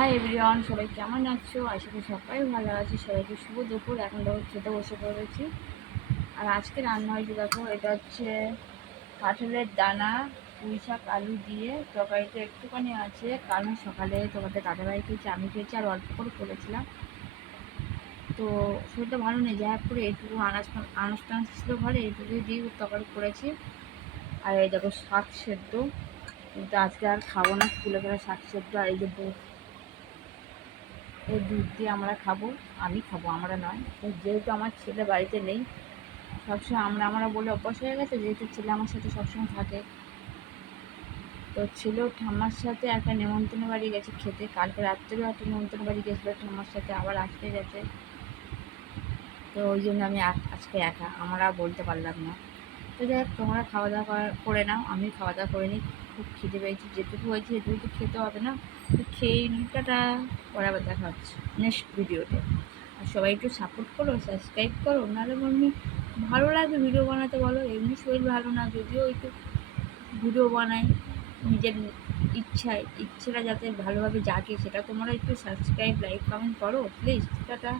Hi everyone, সবাই কেমন আছো? আশা করি সবাই ভালো আছে। সবাইকে শুভ দুপুর। এখন দেখো খেতে বসে পড়েছি। আর আজকে রান্না হয়েছে, দেখো এটা হচ্ছে কাঁঠালের দানা, পুঁই শাক, আলু দিয়ে তরকারিটা একটুখানি আছে, কারণ সকালে তোমাদের দাদাভাই খেয়েছি, আমি খেয়েছি, আর অল্প করে করেছিলাম। তো শরীরটা ভালো নেই, যা করে এইটুকু আনাজ ছিল ঘরে, এইটুকু দিয়ে তরকারি করেছি। আর এই দেখো শাক সেদ্ধ, কিন্তু আজকে আর খাবো না ফুলে ফেলে শাক সেদ্ধ। আর এই যে এই দুধ দিয়ে আমরা খাবো, আমি খাবো, আমরা নয়। তো যেহেতু আমার ছেলে বাড়িতে নেই, সবসময় আমরা বলে অভ্যাস হয়ে গেছে, যেহেতু ছেলে আমার সাথে সবসময় থাকে। তো ছেলেও ঠাম্মার সাথে একটা নেমন্তন্ন বাড়ি গেছে খেতে, কালকে রাত্রেও একটা নেমন্তন্ন বাড়ি গেছিলো ঠাম্মার সাথে, আবার আজকে গেছে। তো ওই জন্য আমি আজকে একা, আমরা বলতে পারলাম না। তো যাই হোক, তোমরা খাওয়া দাওয়া করে নাও, আমি খাওয়া দাওয়া করে নিই। খুব খিদে পেয়েছি, যেটুকু হয়েছে যেটুকু তো খেতে হবে না, তো খেয়ে নিই। টাটা, পরে আবার দেখা হচ্ছে নেক্সট ভিডিওতে। আর সবাই একটু সাপোর্ট করো, সাবস্ক্রাইব করো, নাহলে এমনি ভালো লাগবে ভিডিও বানাতে, বলো। এমনি শরীর ভালো না, যদিও একটু ভিডিও বানাই নিজের ইচ্ছাটা যাতে ভালোভাবে জাগে, সেটা তোমরা একটু সাবস্ক্রাইব, লাইক, কমেন্ট করো প্লিজ। টাটা।